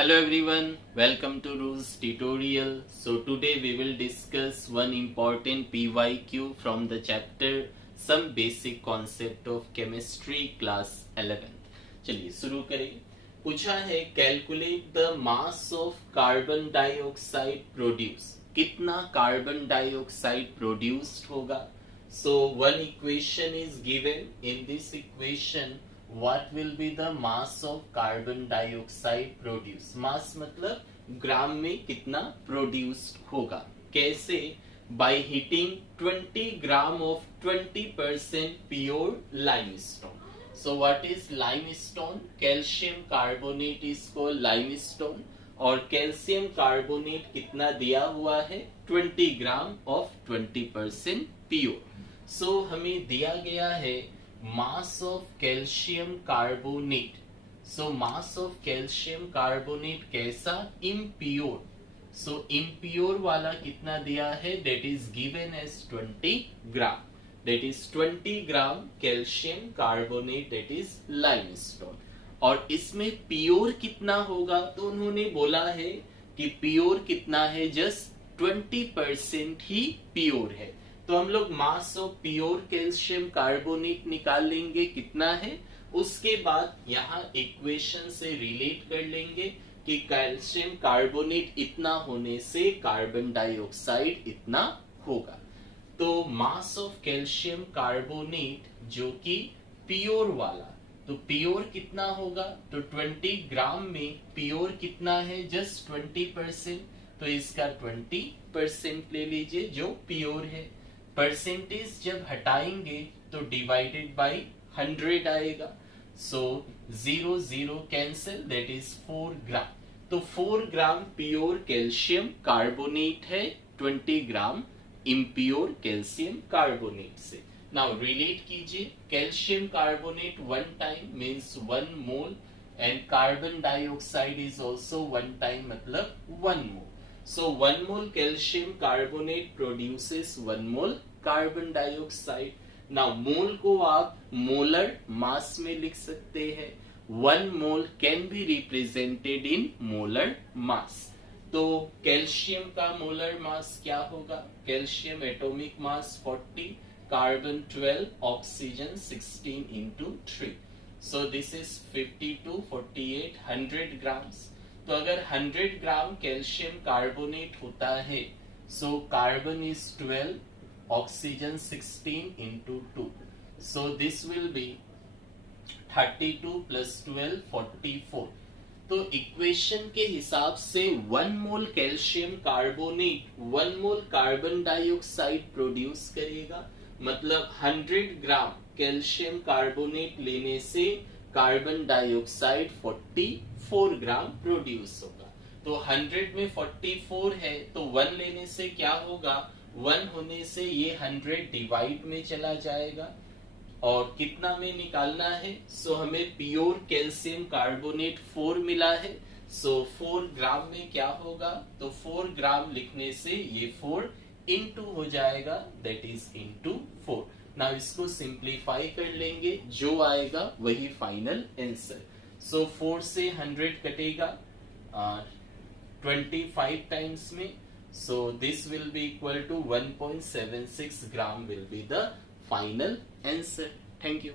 Hello everyone, welcome to Rules tutorial. So today we will discuss one important PYQ from the chapter Some Basic Concept of Chemistry class 11th. चलिए शुरू करें. पूछा है calculate the mass of carbon dioxide produce. कितना carbon dioxide produced होगा. So one equation is given. In this equation what will be the mass of carbon dioxide produced. mass मतलब ग्राम में कितना प्रोड्यूस्ड होगा. कैसे? by heating 20 gram of 20% pure limestone. so what is limestone? calcium carbonate is called limestone और calcium carbonate कितना दिया हुआ है 20 ग्राम ऑफ 20% प्योर. सो हमें दिया गया है mass of calcium carbonate. so mass of calcium carbonate कैसा? impure. so impure वाला कितना दिया है? that is given as 20 gram. that is 20 gram calcium carbonate, that is limestone. और इसमें प्योर कितना होगा? तो उन्होंने बोला है कि प्योर कितना है? जस्ट 20% ही प्योर है. तो हम लोग mass of pure calcium carbonate निकाल लेंगे कितना है. उसके बाद यहाँ इक्वेशन से रिलेट कर लेंगे कि कैल्शियम कार्बोनेट इतना होने से कार्बन डाइऑक्साइड इतना होगा. तो मास ऑफ कैल्शियम कार्बोनेट जो कि प्योर वाला, तो प्योर कितना होगा? तो 20 ग्राम में प्योर कितना है? जस्ट 20%. तो इसका 20% ले लीजिए जो प्योर है. परसेंटेज जब हटाएंगे तो डिवाइडेड बाय 100 आएगा. सो 0 0 कैंसिल, दैट इज 4 ग्राम. तो 4 ग्राम प्योर कैल्शियम कार्बोनेट है 20 ग्राम इम्प्योर कैल्शियम कार्बोनेट से. नाउ रिलेट कीजिए. Calcium carbonate 1 time means 1 mole and carbon dioxide is also 1 time मतलब 1 मोल. So 1 mole calcium carbonate produces 1 mole carbon dioxide. Now mole को आप molar mass में लिख सकते हैं. 1 mole can be represented in molar mass. तो calcium का molar mass क्या होगा? Calcium atomic mass 40, carbon 12, oxygen 16 into 3. So this is 52, 48, 100 grams. तो अगर 100 ग्राम कैल्शियम कार्बोनेट होता है, so carbon is 12, oxygen 16 into 2. So this will B 32 plus 12 44. तो equation के हिसाब से 1 mole calcium carbonate 1 mole carbon dioxide produce करेगा. मतलब 100 ग्राम कैल्शियम कार्बोनेट लेने से कार्बन डाइऑक्साइड 44 ग्राम प्रोड्यूस होगा. तो 100 में 44 है तो 1 लेने से क्या होगा? 1 होने से ये 100 डिवाइड में चला जाएगा और कितना में निकालना है? सो हमें प्योर कैल्शियम कार्बोनेट 4 मिला है. सो 4 ग्राम में क्या होगा? तो 4 ग्राम लिखने से ये 4 इंटू हो जाएगा, दैट इज इंटू 4. ना इसको सिंप्लीफाई कर लेंगे, जो आएगा वही फाइनल आंसर. सो 4 से 100 कटेगा 25 टाइम्स में. So this will be equal to 1.76 gram will be the final answer. Thank you.